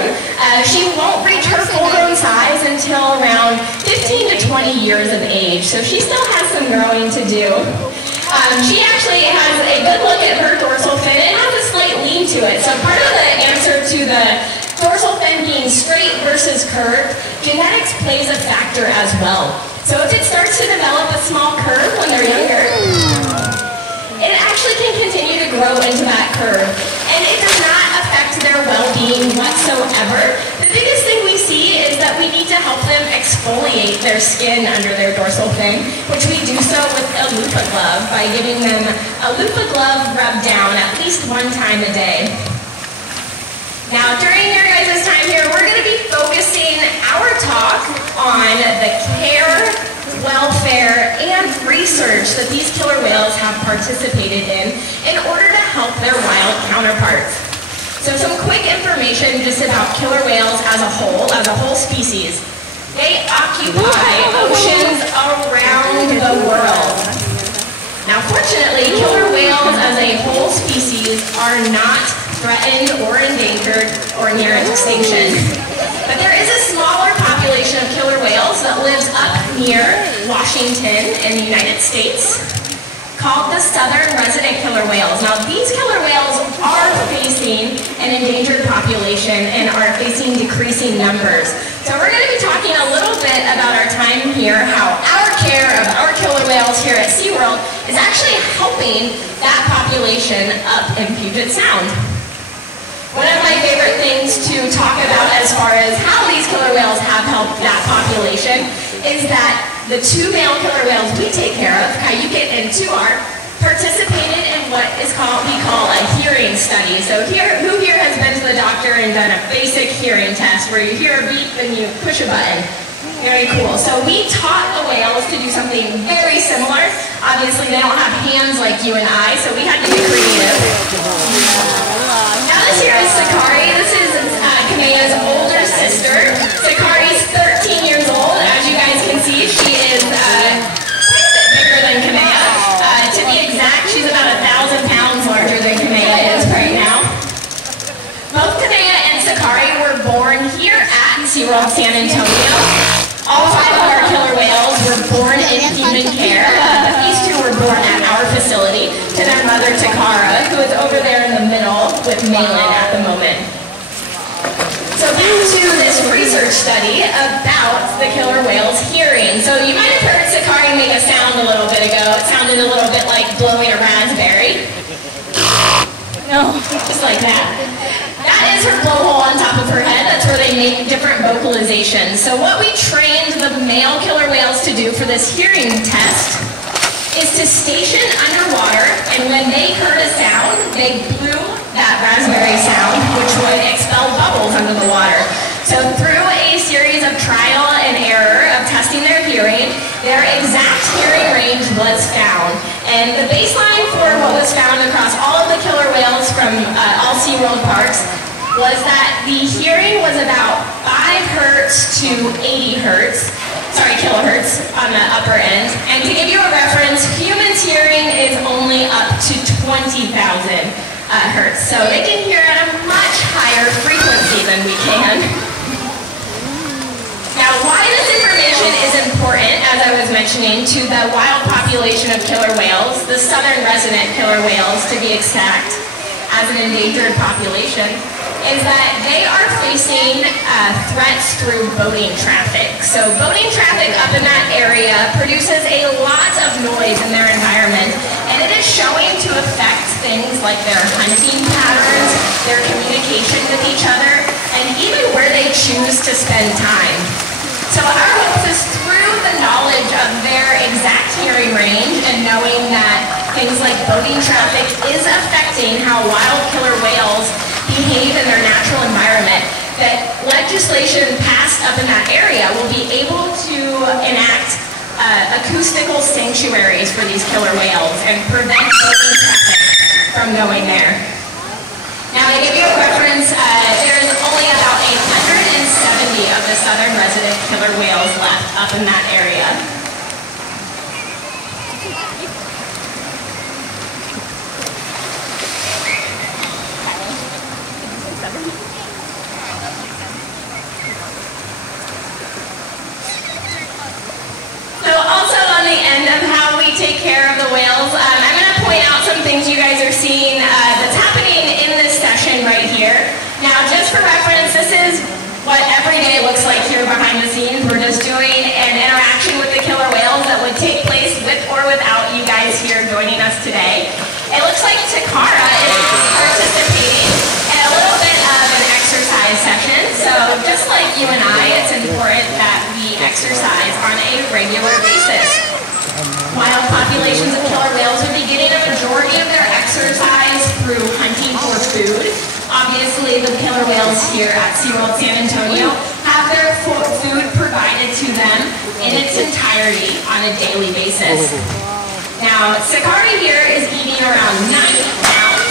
grown. She won't reach her full-grown size until around 15 to 20 years of age, so she still has some growing to do. She actually has a good look at her dorsal fin. It has a slight lean to it, so part of the answer to the dorsal fin being straight versus curved, genetics plays a factor as well. So if it starts to develop a small curve when they're younger, it actually can continue to grow into that curve, and it does not affect their well-being whatsoever. The biggest thing we see is that we need to help them exfoliate their skin under their dorsal fin, which we do so with a loofah glove by giving them a loofah glove rub down at least one time a day. Now, during your guys' time here, we're going to be focusing our talk on the care, welfare, and research that these killer whales have participated in order to help their wild counterparts. So some quick information just about killer whales as a whole species. They occupy oceans around the world. Now, fortunately, killer whales as a whole species are not threatened or endangered or near extinction. But there is a smaller population of killer whales that lives up near Washington in the United States called the southern resident killer whales. Now these killer whales are facing an endangered population and are facing decreasing numbers. So we're going to be talking a little bit about our time here, how our care of our killer whales here at SeaWorld is actually helping that population up in Puget Sound. One of my favorite things to talk about as far as how these killer whales have helped that population is that the two male killer whales we take care of, Kayuket and Tuar, participated in what we call a hearing study. So who here has been to the doctor and done a basic hearing test where you hear a beep and you push a button? Very cool. So we taught the whales to do something very similar. Obviously they don't have hands like you and I, so we had to be creative. Now this here is Sakari. This is Kamea's older sister. Sakari's 13 years old. As you guys can see, she is quite a bit bigger than Kamea. To be exact, she's about 1,000 pounds larger than Kamea is right now. Both Kamea and Sakari were born here at SeaWorld San Antonio. All 5 of our killer whales were born in human care, but these 2 were born at our facility to their mother Takara, who is over there in the middle with Malin at the moment. So back to this research study about the killer whale's hearing. So you might have heard Sakari make a sound a little bit ago. It sounded a little bit like blowing a raspberry. No, just like that. That is her blowhole on top of her head. That's where they make different vocalizations. So what we trained the male killer whales to do for this hearing test is to station underwater, and when they heard a sound, they blew that raspberry sound, which would expel bubbles under the water. So through a series of trial and error of testing their hearing, their exact hearing range was found. And the baseline for what was found across all of the killer whales from all SeaWorld parks was that the hearing was about 5 hertz to 80 hertz, kilohertz on the upper end. And to give you a reference, humans' hearing is only up to 20,000 hertz. So they can hear at a much higher frequency than we can. Now, why this information is important, as I was mentioning, to the wild population of killer whales, the southern resident killer whales to be exact, as an endangered population, is that they are facing threats through boating traffic. So boating traffic up in that area produces a lot of noise in their environment, and it is showing to affect things like their hunting patterns, their communication with each other, and even where they choose to spend time. So our hope is through the knowledge of their exact hearing range and knowing that things like boating traffic is affecting how wild killer whales behave in their natural environment, that legislation passed up in that area will be able to enact acoustical sanctuaries for these killer whales and prevent boating traffic from going there. Now, to give you a reference, there is only about 170 of the southern resident killer whales left up in that area. care of the whales. I'm going to point out some things you guys are seeing that's happening in this session right here. Now, just for reference, this is what every day looks like here behind the scenes. We're just doing an interaction with the killer whales that would take place with or without you guys here joining us today. It looks like Takara is participating in a little bit of an exercise session. So just like you and I, it's important that we exercise on a regular basis. Wild populations of killer whales would be getting a majority of their exercise through hunting for food. Obviously, the killer whales here at SeaWorld San Antonio have their food provided to them in its entirety on a daily basis. Now, Sakari here is eating around 90 pounds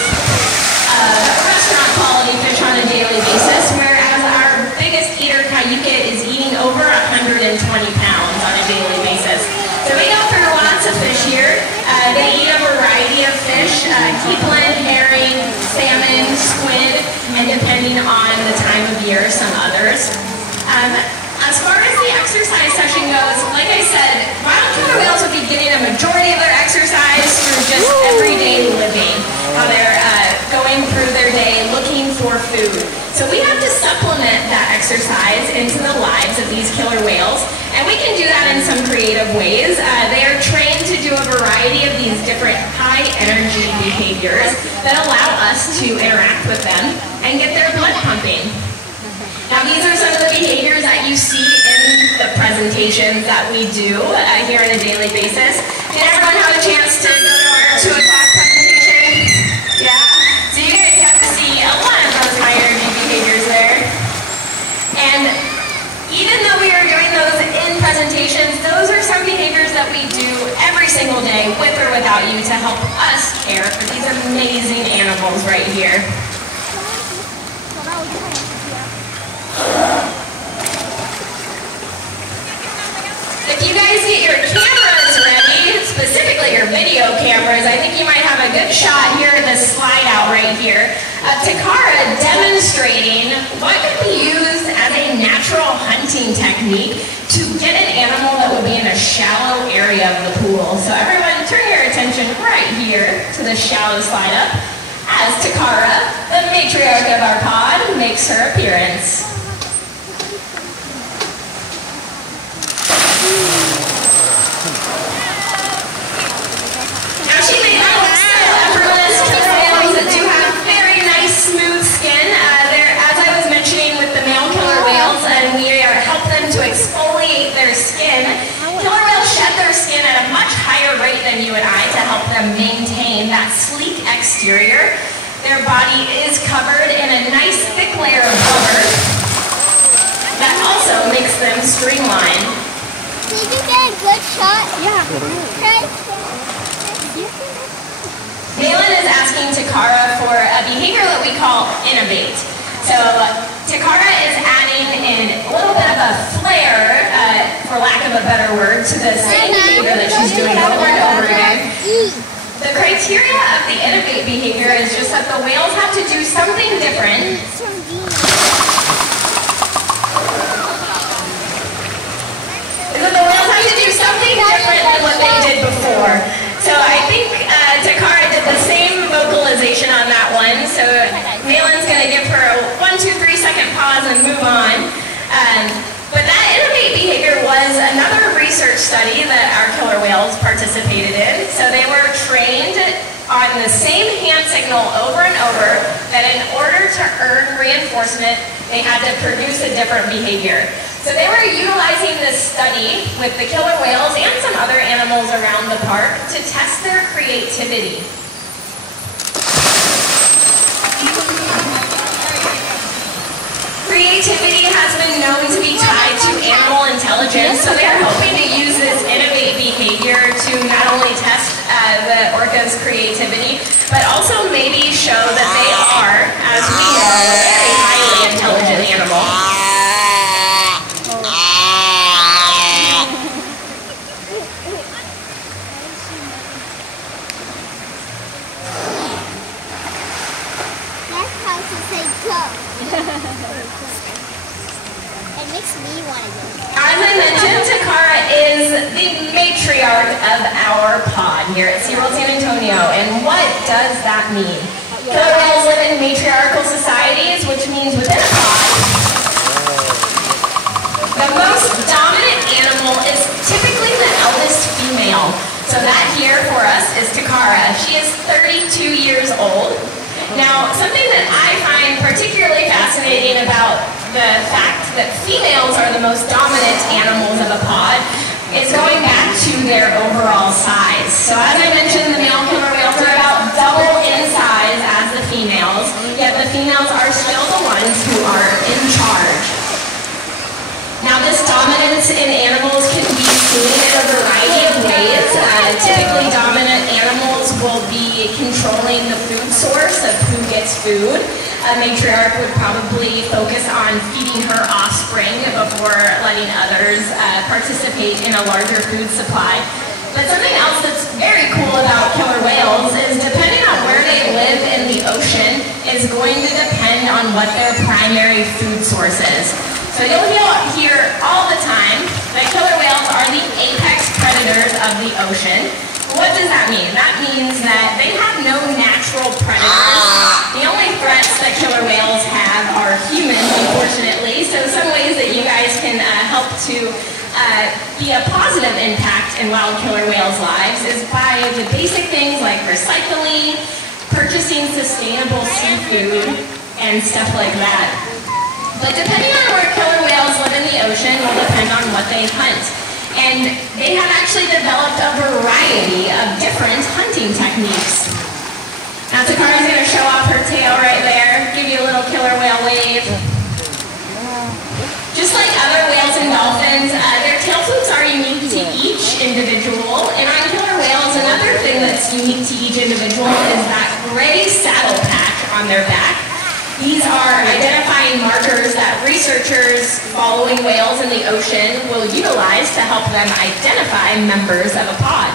of restaurant quality fish on a daily basis, whereas our biggest eater, Kayuke, is eating over 120 pounds on a daily basis. So we go through lots of fish here. They eat a variety of fish, keepling, herring, salmon, squid, and depending on the time of year, some others. As far as the exercise session goes, like I said, wild killer whales would be getting a majority of their exercise through just everyday living, how they're going through their day looking for food. So we have to supplement that exercise into the lives of these killer whales, and we can do that in some creative ways. They are trained to do a variety of these different high-energy behaviors that allow us to interact with them and get their blood pumping. Now, these are some of the behaviors that you see in the presentations that we do here on a daily basis. Did everyone have a chance to go to our 2 o'clock presentation? Yeah? So you guys got to see a lot of those high energy behaviors there. And even though we are doing those in presentations, those are some behaviors that we do every single day with or without you to help us care for these amazing animals right here. If you guys get your cameras ready, specifically your video cameras, I think you might have a good shot here at the slide out right here of Takara demonstrating what could be used as a natural hunting technique to get an animal that would be in a shallow area of the pool. So everyone turn your attention right here to the shallow slide up as Takara, the matriarch of our pod, makes her appearance. Now she may not look so effortless. Killer whales that do have very nice smooth skin. As I was mentioning with the male killer whales, and we help them to exfoliate their skin. Killer whales shed their skin at a much higher rate than you and I to help them maintain that sleek exterior. Their body is covered in a nice thick layer of blubber that also makes them streamlined. Did you get a good shot? Yeah. Okay. Malin is asking Takara for a behavior that we call innovate. So Takara is adding in a little bit of a flair, for lack of a better word, to the same behavior that she's doing over and over again. The criteria of the innovate behavior is just that the whales have to do something different. Than what they did before. So I think Takara did the same vocalization on that one. So Malin's going to give her a 1, 2, 3 second pause and move on. But that innovate behavior was another research study that our killer whales participated in. So they were trained on the same hand signal over and over, that in order to earn reinforcement, they had to produce a different behavior. So they were utilizing this study with the killer whales and some other animals around the park to test their creativity. Creativity has been known to be tied to animal intelligence, so they're hoping to use this innovate behavior to not only test the orca's creativity, but also maybe show that they are, as we know, a very highly intelligent animal. That's how to say go. And makes me want to do it. As I mentioned, Takara is the matriarch of our pod here at SeaWorld San Antonio. And what does that mean? Killer whales live in matriarchal societies, which means within a pod, the most dominant animal is typically the eldest female. So that here for us is Takara. She is 32 years old. Now, something that I find particularly fascinating about the fact that females are the most dominant animals of a pod is going back to their overall size. So as I mentioned, the male killer whales are about double in size as the females, yet the females are still the ones who are in charge. Now, this dominance in animals can be seen in a variety of ways. Typically, dominant animals will be controlling the food source of who gets food. A matriarch would probably focus on feeding her offspring before letting others participate in a larger food supply. But something else that's very cool about killer whales is depending on where they live in the ocean is going to depend on what their primary food source is. So you'll hear all the time that killer whales are the apex predators of the ocean. What does that mean? That means that they have no natural predators. The only threats that killer whales have are humans, unfortunately. So some ways that you guys can help to be a positive impact in wild killer whales' lives is by the basic things like recycling, purchasing sustainable seafood, and stuff like that. But depending on where killer whales live in the ocean will depend on what they hunt. And they have actually developed a variety of different hunting techniques. Now Takara's going to show off her tail right there, give you a little killer whale wave. Just like other whales and dolphins, their tail flukes are unique to each individual. And on killer whales, another thing that's unique to each individual is that gray saddle patch on their back. These are identifying markers that researchers following whales in the ocean will utilize to help them identify members of a pod.